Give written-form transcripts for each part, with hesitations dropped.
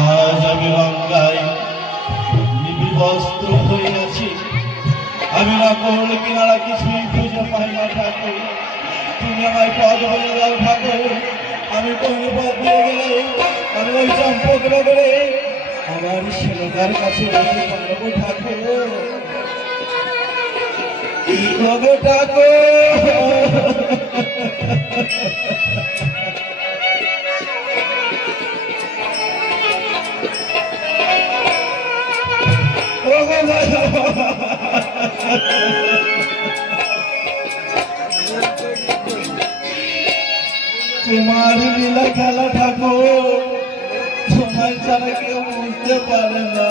আজ আমি গঙ্গায় বিবস্ত্র হয়ে আছি, আমি না কোল কিনারা কিছুই খুঁজে পাই না ঠাকুর, তুমি আমায় পথ বলে দাও ঠাকুর। আমি কোন পথ দিয়ে গেলে আমি ওই চম্পক নগরে আমার ছেলেটার কাছে যেতে পারবো ঠাকুর? ঠাকুর তোমার লীলা খেলা ঠাকুর, তোমার ছাড়া কেউ বুঝতে পারে না।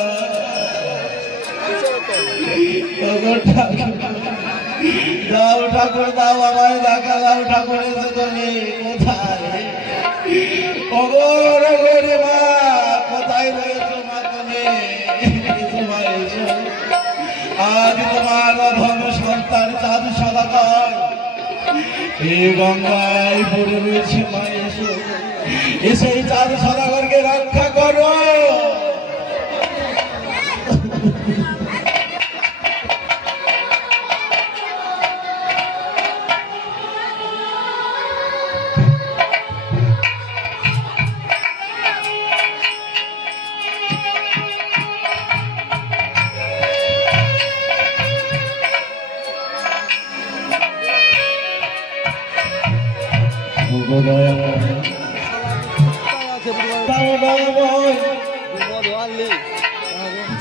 দাও ঠাকুর দাও, আমায় দেখা দাও ঠাকুর। এসে তুমি কোথায়? ওগরে মা, কোথায় রয়েছো মা তুমি? তোমার এসো, আজ তোমার অধম সন্তান চাঁদ সদাগর এই গঙ্গায় পড়ে রয়েছে মা। এসো, এসে চাঁদ সদাগরকে রক্ষা করো।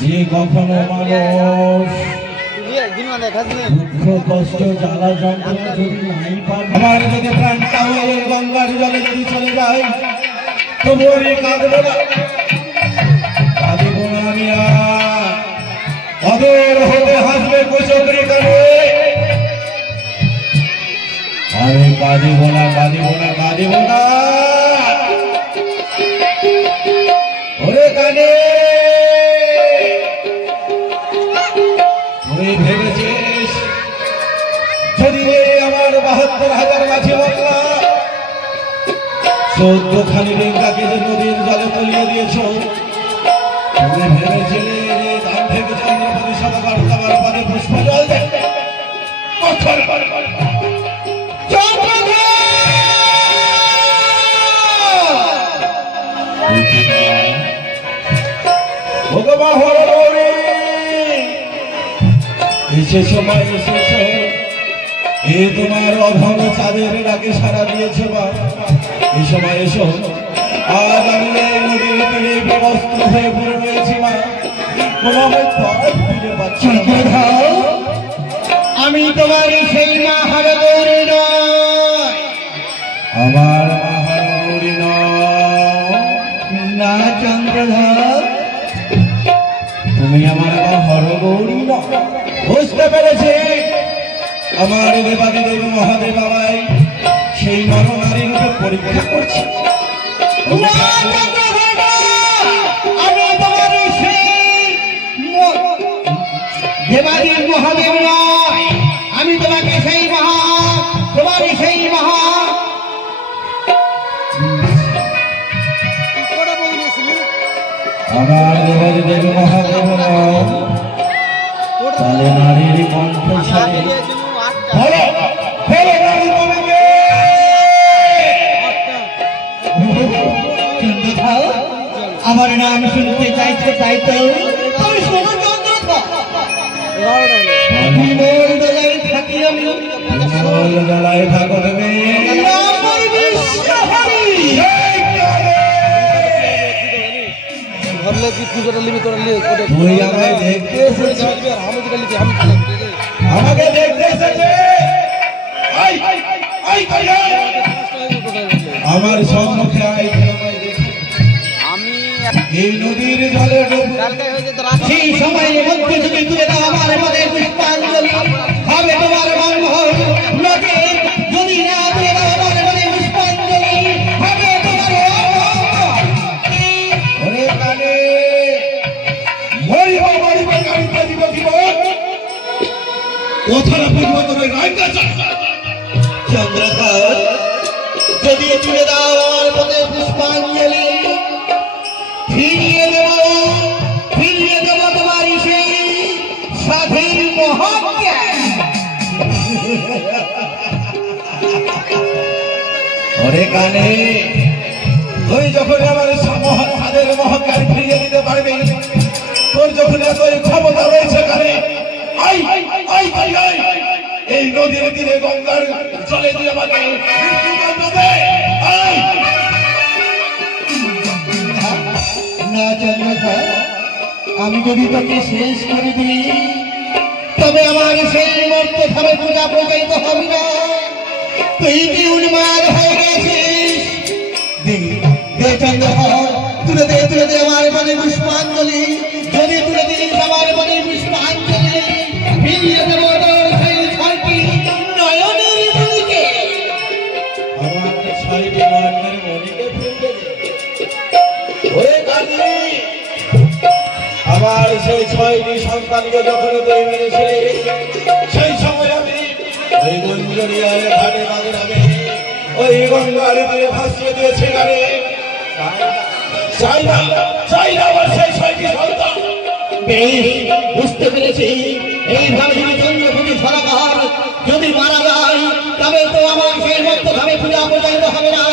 যে কখনো মানুষ দুঃখ কষ্ট জ্বালা যন্ত্রণা যদি নাই পায়, আমার যদি প্রাণটা হয়ে গঙ্গার জলে যদি চলে যায়, তবু আমি কাঁদবো না, কাঁদবো না আমি। অদর হতে হাসবে কুচকরি কানে, আমি কাঁদিব না, কাঁদিব না, কাঁদিব না। ওরে কানে তুই ভেবেছিস যদি আমার ৭২,০০০ মাঝি বাংলা ১৪খানি ডিঙ্গাকে যে নদীর জলে তলিয়ে দিয়েছ, তুমি ভেবেছিলে ধান থেকে চন্দ্রপতি সদাগর তোমার পাদে পুষ্প জল দেয়? এসেছ মা, এসেছ, এ তোমার অধম চাঁদের ডাকে সাড়া দিয়েছ মা। এই সময় এসো, আজ আমি নদীর তীরে বিবস্ত্র হয়ে পড়ে রয়েছি মা, কোনো পথ ফিরে পাচ্ছি না। আমি তোমার সেই মা হারগৌরী নয়, আমার মা হারগৌরী না চন্দ্রধর, তুমি আমার মা হরগৌরী নয়। বুঝতে পেরেছি, আমার দেবাদি দেবী মহাদেব বাবাই সেই নরনারী রূপে পরীক্ষা করছে। আমি তোমার সেই দেবাদি মহাদেব নয়, আমি তোমাকে সেই তোমার সেই আমার দেবাদি দেবী মহাদেব নয়, তাহলে নারীর কণ্ঠস্বরে আমার নাম শুনতে চাইছো, তাই তো তুমি শোনো চন্দ্রধর, বিমলদলায় থাকি আমি, বিমলদলায় থাকো তুমি, তুই আমায় দেখতে এসেছিস, আমাকে দেখতে এসেছে। আমার সম্মুখে এই নদীর জলে সেই সময়ের মধ্যে যদি তুলে দাও আমার মনে পুষ্পাঞ্জলি হবে তোমার মঙ্গল, নদী যদি না তুলে দাও আমার মনে পুষ্পাঞ্জলি হবে তোমার ওরে কানে মরিব মরিব গাড়িতে দিব জীবন, কথাটা বুঝবো তবে রাইকা চন্দ্রধর, যদি তুলে দাও আমার মনে পুষ্পাঞ্জলি ফিরিয়ে এখানে তুই যখন আমার ছাদের মহকার ফিরিয়ে দিতে পারবি, তোর যখন এতই ক্ষমতা রয়েছে এখানে, এই নদীর তীরে গঙ্গার জলে দিয়ে আমাকে মৃত্যুদণ্ড দে। না চন্দ্রধর, আমি যদি তোকে শেষ করে দিই তবে আমার সেই মর্তে ভাবে পূজা প্রচারিত হবে না। তুই কি উন্মাদ হয়ে গেছিস? দে চন্দ্রধর, তুলে দে আমার মনে পুষ্পাঞ্জলি। যদি তুলে দিস আমার মনে পুষ্পাঞ্জলি, ফিরিয়ে দেব তোর সেই ছয়টি নয়নের মণিকে। আমার ছয়টি নয়নের মণিকে ফিরিয়ে দে। ওরে কালী, আমার সেই ছয়টি সন্তানকে যখন তুই মেরেছিলে, সেই সময় আমি ওই গঞ্জরিয়ার ঘাটে তাদের আমি ওই গঙ্গার তীরে ভাসিয়ে দিয়েছি। গাড়ি চাই না আমার সেই ছয়টি সন্তান। বেশ, বুঝতে পেরেছি। এইভাবে যদি চন্দ্রপুরী সরকার যদি মারা যায় তবে তো আমার সেই মধ্যভাবে পূজা প্রচারিত হবে না।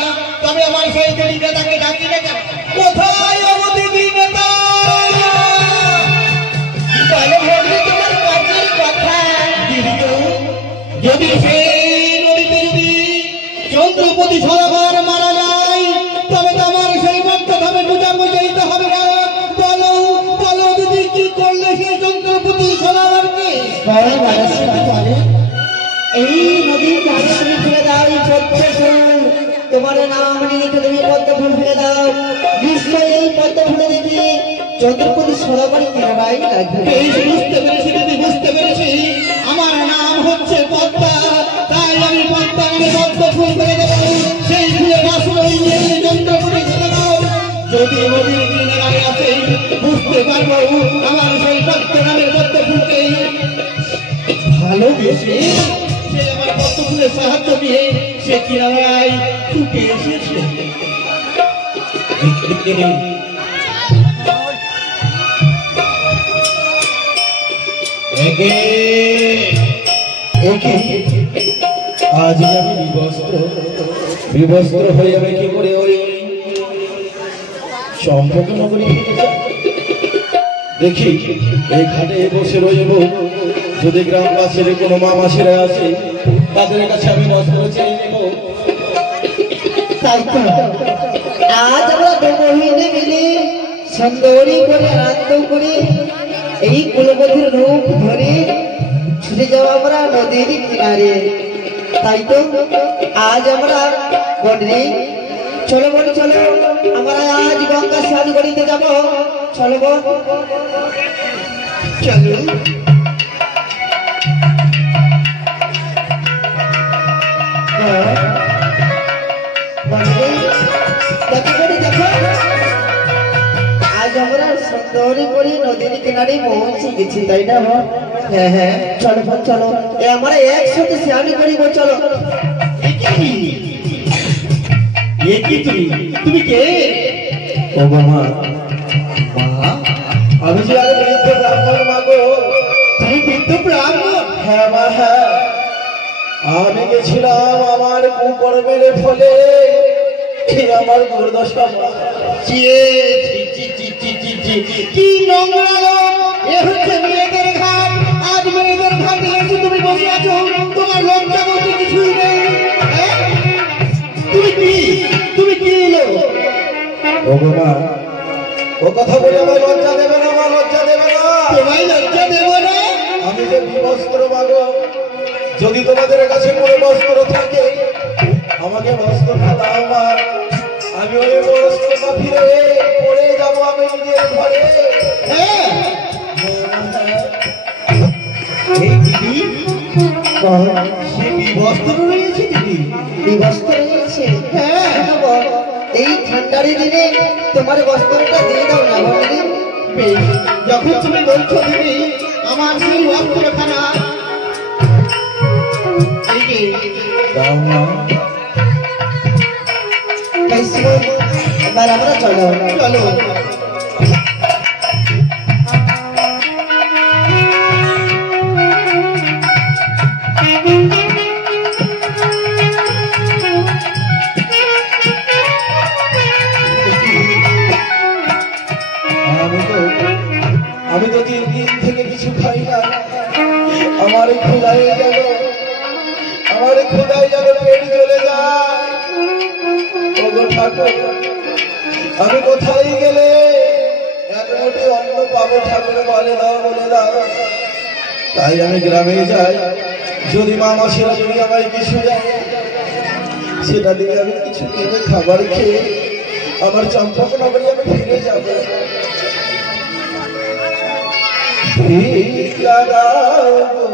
তবে আমার সেই দেবী নেতাকে ডাকি না কেন? কোথায় আমার দেবী নেতা? তোমার কাজের কথা যদি সেই নদীতে যদি চন্দ্রপতি সরকার মারা যায় তবে তো আমার সেই মধ্যভাবে পূজা প্রচারিত হবে না। বলো বলো দিদি, কি করলে সেই চন্দ্রপতি সরকারকে? এই নদীর ধারে তুমি ফেলে দাও এই পদ্ম ফুল। তোমার নাম নিয়ে তুমি পদ্ম ফুল ফেলে দাও। নিশ্চয় এই পদ্ম ফুলে দেখি চন্দ্রপতি সরাবাড়ি কেনারাই লাগবে। বুঝতে পেরেছি দিদি, বুঝতে পেরেছি। আমার নাম হচ্ছে পদ্মা, তাই আমি পদ্মা নামে পদ্ম ফুল করে দেবো। সেই ফুলে বাসনা নিয়ে চন্দ্রপুরী চলে দাও। যদি নদীর কিনারায় আছে বুঝতে পারবো আমার সেই পদ্ম নামের পদ্ম ফুলকে ভালোবেসে সে আমার পদ্ম ফুলের সাহায্য নিয়ে সে কিনারায় ছুটে এসেছে। আজ আমি বিবস্ত্র হয়ে যাবে কি করে ওই চম্পক নগরী দেখি এই ঘাটে বসে রইব। যদি গ্রামবাসীর কোনো মামাসিরা আসে তাদের কাছে আমি বস্ত্র চেয়ে নেব। তাই তো আজ আমরা দুমহিনে মিলে সুন্দরী করে আনন্দ করে এই কুলবধূর রূপ ধরে ছুটে যাবো আমরা নদীর কিনারে। তাই তো আজ আমরা বলি চলো বলি চলো, আমরা আজ গঙ্গা স্নান করিতে যাব। চলো চলো আজ আমরা সুন্দরী করে নদীর কিনারে পৌঁছে গেছি, তাই না? হ্যাঁ হ্যাঁ, চলো চলো আমরা একসাথে স্নান করিব। চলো। তুমি কে? ও মামা, আমি যে আর বৃদ্ধ ব্রাহ্মণ মাগো। তুমি বৃদ্ধ ব্রাহ্মণ? হ্যাঁ মা, হ্যাঁ। আমি গেছিলাম আমার কুকর্মের ফলে আমার দুর্দশা। কি নোংরা লোক! এ হচ্ছে মেয়েদের ঘাট। আজ মেয়েদের ঘাটে এসে তুমি বসে আছো, তোমার লজ্জা বলতে কিছুই নেই। তুমি কি এলো? ও বাবা, ও কথা বলে আমার লজ্জা দেবে না, আমার লজ্জা দেবে না। তোমায় লজ্জা দেব না? আমি যে বিবস্ত্র মাগো, যদি তোমাদের কাছে কোনো বস্ত্র থাকে আমাকে বস্ত্রটা দাও মা। আমি ওই বস্ত্রটা ফিরে পড়ে যাবো আমি নিজের ঘরে। হ্যাঁ বস্ত্র রয়েছে দিদি? বস্ত্র রয়েছে? হ্যাঁ। এই ঠান্ডার দিনে তোমার বস্ত্রটা দিয়ে দাও না বলি। বেশ, যখন তুমি বলছো দিদি, আমার সেই বস্ত্রখানা দাও মা। এবার আমরা চলো চলো। গো ঠাকুর, আমি কোথায় গেলে এক মুঠি অন্ন পাবো ঠাকুর বলে দাও বলে দাও। তাই আমি গ্রামে যাই, যদি মা মাসিরা যদি আমায় কিছু দেয় সেটা দিয়ে আমি কিছু কিনে খাবার খেয়ে আমার চম্পকনগরে আমি ফিরে যাবো। ভিক্ষা দাও গো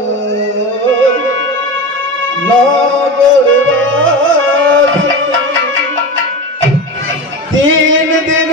নগরবাসী, 3 দিন